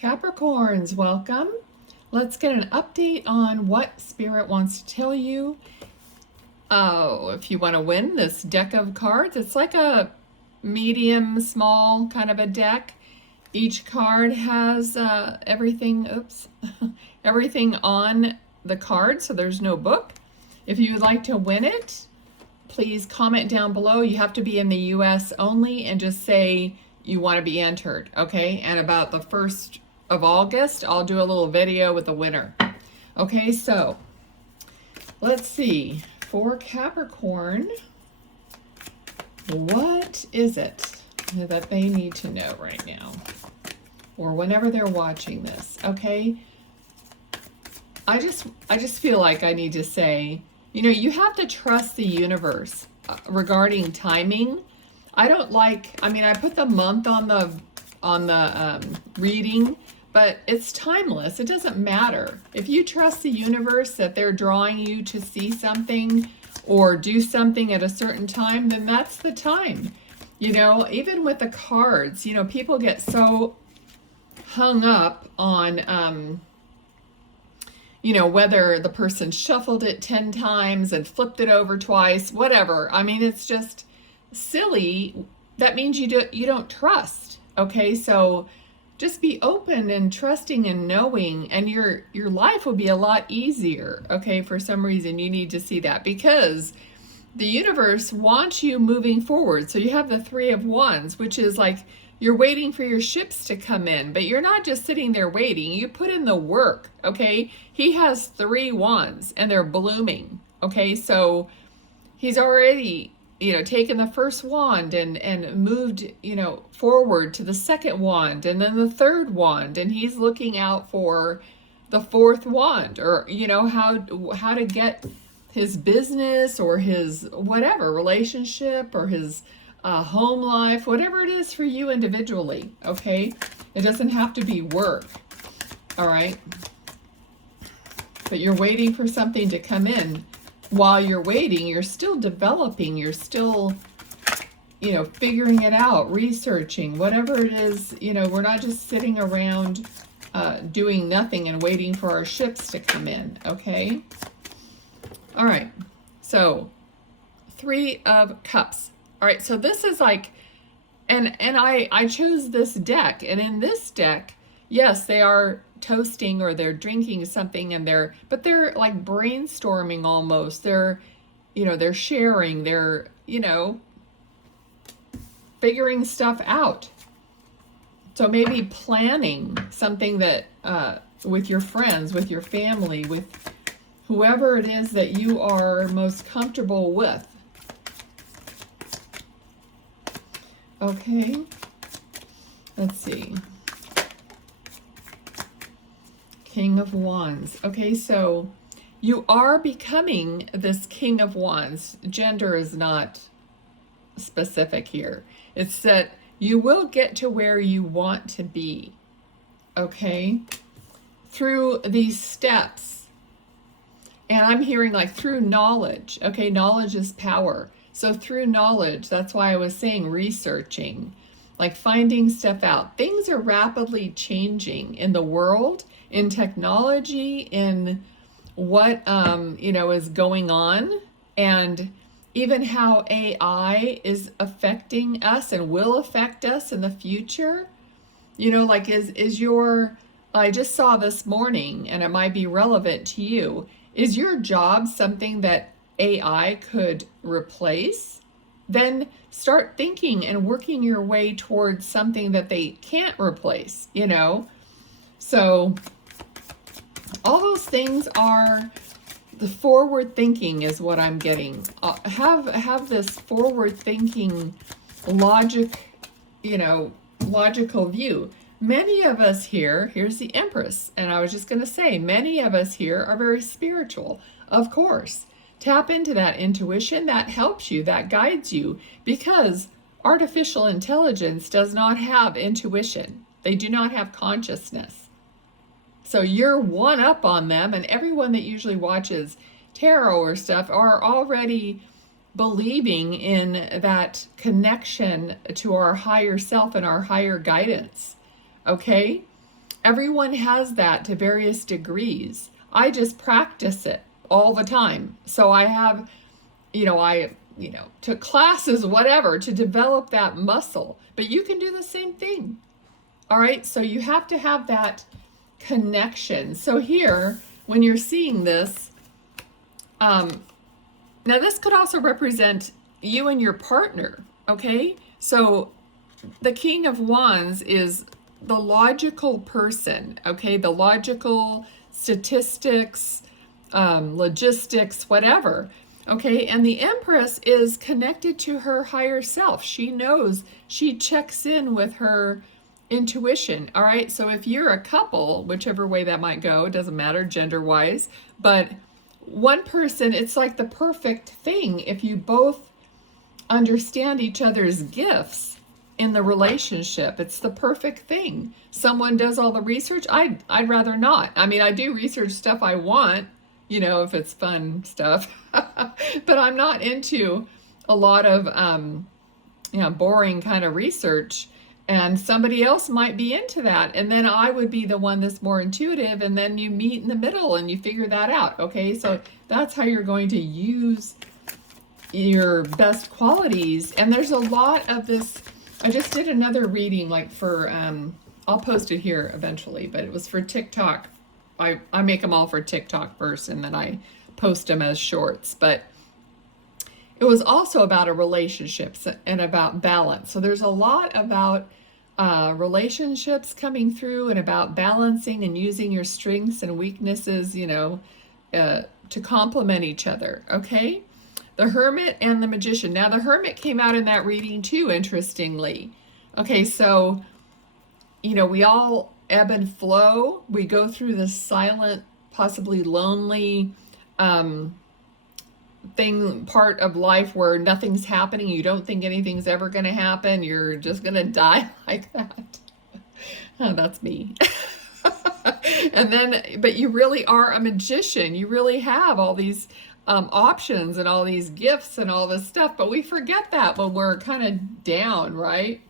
Capricorns, welcome. Let's get an update on what Spirit wants to tell you. Oh, if you want to win this deck of cards, it's like a medium, small kind of a deck. Each card has everything on the card, so there's no book. If you would like to win it, please comment down below. You have to be in the US only and just say you want to be entered, okay? And about the 1st of August, I'll do a little video with the winner. Okay, so let's see. For Capricorn, what is it that they need to know right now? Or whenever they're watching this, okay? I just feel like I need to say, you know, you have to trust the universe regarding timing. I put the month on the reading, but it's timeless. It doesn't matter. If you trust the universe that they're drawing you to see something or do something at a certain time, then that's the time. You know, even with the cards, you know, people get so hung up on, you know, whether the person shuffled it 10 times and flipped it over twice, whatever. I mean, it's just silly. That means you don't trust. Okay, so just be open and trusting and knowing, and your life will be a lot easier. Okay, for some reason you need to see that because the universe wants you moving forward. So you have the 3 of Wands, which is like you're waiting for your ships to come in, but you're not just sitting there waiting. You put in the work. Okay, he has 3 wands and they're blooming. Okay, so he's already, you know, taken the 1st wand and moved, you know, forward to the 2nd wand and then the 3rd wand, and he's looking out for the 4th wand, or, you know, how to get his business or his whatever relationship or his home life, whatever it is for you individually. Okay, it doesn't have to be work. All right, but you're waiting for something to come in. While you're waiting, you're still developing, you're still, you know, figuring it out, researching, whatever it is. You know, we're not just sitting around doing nothing and waiting for our ships to come in. Okay, all right, so 3 of Cups. All right, so this is like, and I chose this deck, and in this deck, yes, they are toasting or they're drinking something, and but they're like brainstorming almost. They're, you know, they're sharing, they're, you know, figuring stuff out. So maybe planning something that with your friends, with your family, with whoever it is that you are most comfortable with. Okay, let's see. King of Wands. Okay, so you are becoming this King of Wands. Gender is not specific here. It's that you will get to where you want to be, okay, through these steps. And I'm hearing like through knowledge. Okay, knowledge is power. So through knowledge, that's why I was saying researching, like finding stuff out. Things are rapidly changing in the world, in technology, in what, you know, is going on, and even how AI is affecting us and will affect us in the future. You know, like I just saw this morning, and it might be relevant to you. Is your job something that AI could replace? Then start thinking and working your way towards something that they can't replace, you know? So all those things are the forward thinking is what I'm getting. Have this forward thinking logic, you know, logical view. Many of us here, here's the Empress, and I was just going to say, many of us here are very spiritual, of course. Tap into that intuition. That helps you, that guides you, because artificial intelligence does not have intuition. They do not have consciousness. So you're one up on them, and everyone that usually watches tarot or stuff are already believing in that connection to our higher self and our higher guidance. Okay? Everyone has that to various degrees. I just practice it all the time. So I have, I took classes, whatever, to develop that muscle. But you can do the same thing. All right, so you have to have that connection. So here, when you're seeing this, now this could also represent you and your partner, okay? So the King of Wands is the logical person, okay? The logical statistics, logistics, whatever, okay? And the Empress is connected to her higher self. She knows, she checks in with her intuition, all right? So if you're a couple, whichever way that might go, it doesn't matter gender-wise, but one person, it's like the perfect thing if you both understand each other's gifts in the relationship. It's the perfect thing. Someone does all the research. I'd rather not. I mean, I do research stuff I want, if it's fun stuff, but I'm not into a lot of, boring kind of research. And somebody else might be into that. And then I would be the one that's more intuitive. And then you meet in the middle and you figure that out. Okay, so that's how you're going to use your best qualities. And there's a lot of this. I just did another reading like for, I'll post it here eventually, but it was for TikTok. I make them all for TikTok first and then I post them as shorts. But it was also about a relationships and about balance. So there's a lot about relationships coming through and about balancing and using your strengths and weaknesses, to complement each other, okay? The Hermit and the Magician. Now, the Hermit came out in that reading too, interestingly. Okay, so, we all ebb and flow. We go through this silent, possibly lonely part of life where nothing's happening. You don't think anything's ever going to happen. You're just going to die like that. Oh, that's me. And then, but you really are a magician. You really have all these options and all these gifts and all this stuff, but we forget that when we're kind of down, right?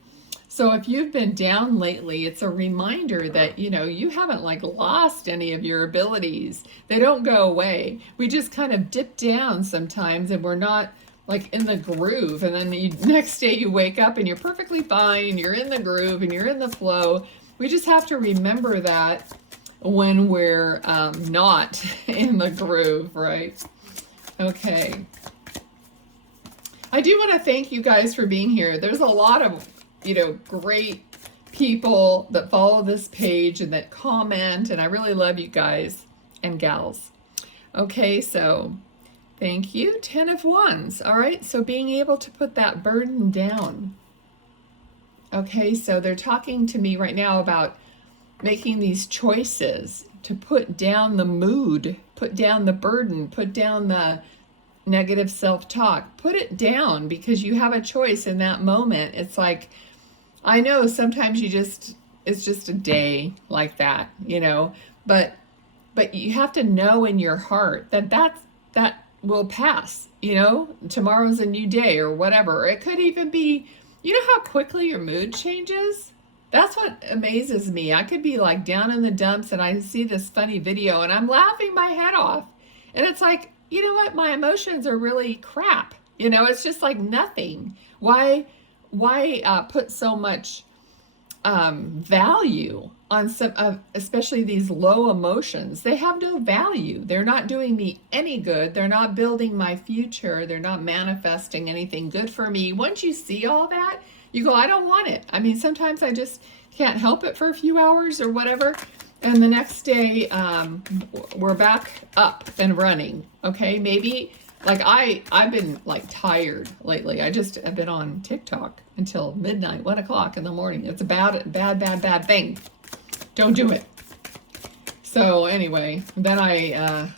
So if you've been down lately, it's a reminder that, you haven't like lost any of your abilities. They don't go away. We just kind of dip down sometimes and we're not like in the groove. And then the next day you wake up and you're perfectly fine. You're in the groove and you're in the flow. We just have to remember that when we're not in the groove, right? Okay. I do want to thank you guys for being here. There's a lot of, great people that follow this page and that comment, and I really love you guys and gals. Okay, so thank you. 10 of Wands. All right, so being able to put that burden down. Okay, so they're talking to me right now about making these choices to put down the mood, put down the burden, put down the negative self-talk. Put it down because you have a choice in that moment. It's like, I know sometimes it's just a day like that, but you have to know in your heart that will pass, tomorrow's a new day or whatever. It could even be, how quickly your mood changes? That's what amazes me. I could be like down in the dumps and I see this funny video and I'm laughing my head off. And it's like, you know what? My emotions are really crap. It's just like nothing. Why put so much value on some, especially these low emotions? They have no value. They're not doing me any good. They're not building my future. They're not manifesting anything good for me. Once you see all that, you go, I don't want it. I mean, sometimes I just can't help it for a few hours or whatever. And the next day, we're back up and running. Okay, maybe like I've been like tired lately. I've been on TikTok until midnight, 1 o'clock in the morning. It's a bad thing. Don't do it. So anyway, then I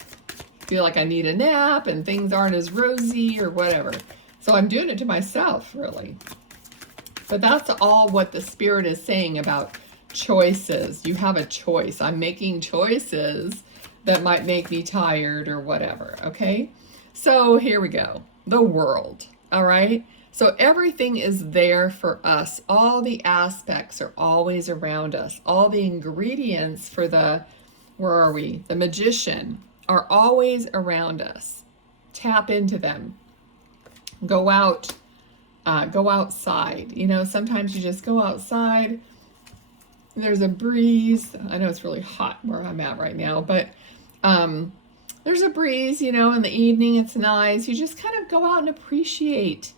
feel like I need a nap and things aren't as rosy or whatever. So I'm doing it to myself, really. But that's all what the Spirit is saying about choices. You have a choice. I'm making choices that might make me tired or whatever, okay? So here we go. The World, all right? So everything is there for us. All the aspects are always around us. All the ingredients for the, where are we? The magician are always around us. Tap into them. Go out, go outside. You know, sometimes you just go outside. There's a breeze. I know it's really hot where I'm at right now, but there's a breeze, you know, in the evening. It's nice. You just kind of go out and appreciate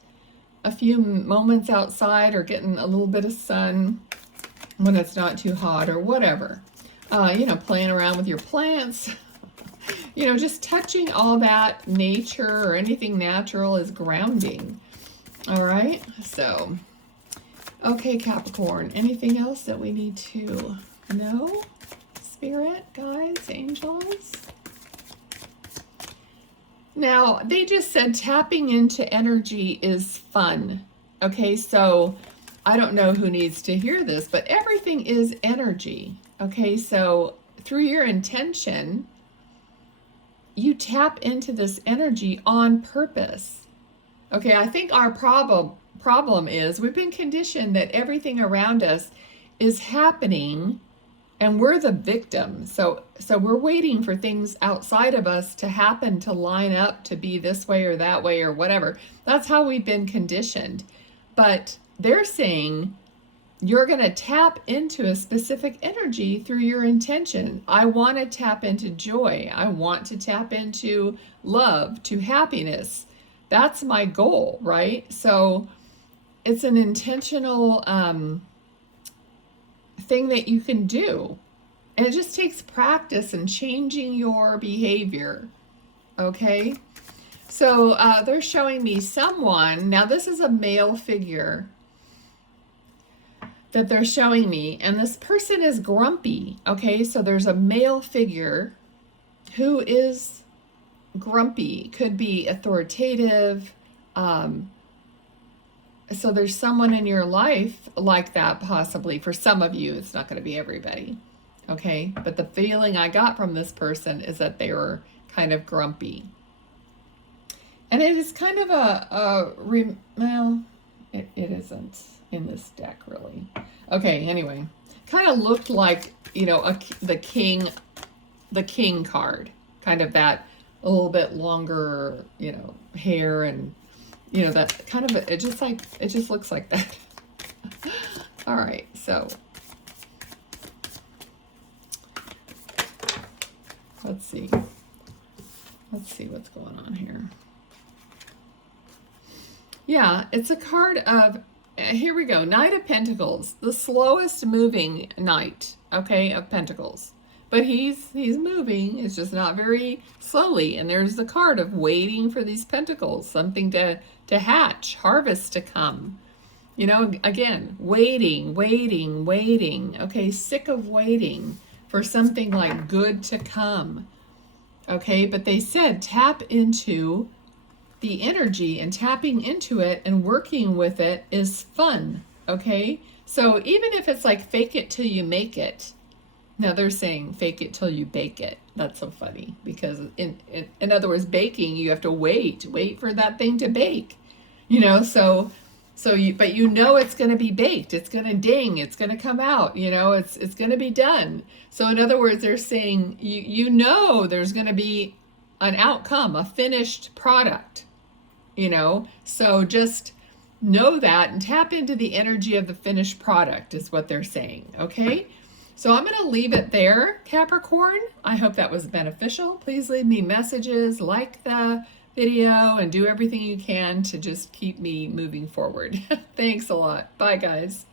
a few moments outside, or getting a little bit of sun when it's not too hot, or whatever. You know, playing around with your plants. You know, just touching all that nature or anything natural is grounding. All right, so, okay, Capricorn, anything else that we need to know? Spirit, guides, angels? Now, they just said tapping into energy is fun. Okay, so I don't know who needs to hear this, but everything is energy. Okay, so through your intention, you tap into this energy on purpose. Okay, I think our problem is we've been conditioned that everything around us is happening and we're the victim. So we're waiting for things outside of us to happen, to line up, to be this way or that way or whatever. That's how we've been conditioned. But they're saying you're going to tap into a specific energy through your intention. I want to tap into joy. I want to tap into love, to happiness. That's my goal, right? So it's an intentional thing that you can do. And it just takes practice and changing your behavior. Okay? So they're showing me someone. Now this is a male figure that they're showing me, and this person is grumpy. Okay, so there's a male figure who is grumpy, could be authoritative. So there's someone in your life like that, possibly. For some of you, it's not going to be everybody. Okay, but the feeling I got from this person is that they were kind of grumpy. And it is kind of well, it isn't in this deck, really. Okay, anyway, kind of looked like, you know, the king card, kind of that a little bit longer, you know, hair, and you know, that kind of, it just looks like that. All right, so let's see what's going on here. Yeah, it's a card of, here we go, Knight of Pentacles, the slowest moving knight, okay, of Pentacles. But he's moving, it's just not very slowly. And there's the card of waiting for these pentacles, something to hatch, harvest to come. You know, again, waiting. Okay, sick of waiting for something like good to come. Okay, but they said tap into the energy, and tapping into it and working with it is fun. Okay, so even if it's like fake it till you make it. Now they're saying fake it till you bake it. That's so funny, because in other words, baking, you have to wait for that thing to bake. You know, but you know it's going to be baked. It's going to ding. It's going to come out. You know, it's going to be done. So in other words, they're saying you know there's going to be an outcome, a finished product. You know, so just know that and tap into the energy of the finished product is what they're saying. Okay. So I'm going to leave it there, Capricorn. I hope that was beneficial. Please leave me messages, like the video, and do everything you can to just keep me moving forward. Thanks a lot. Bye, guys.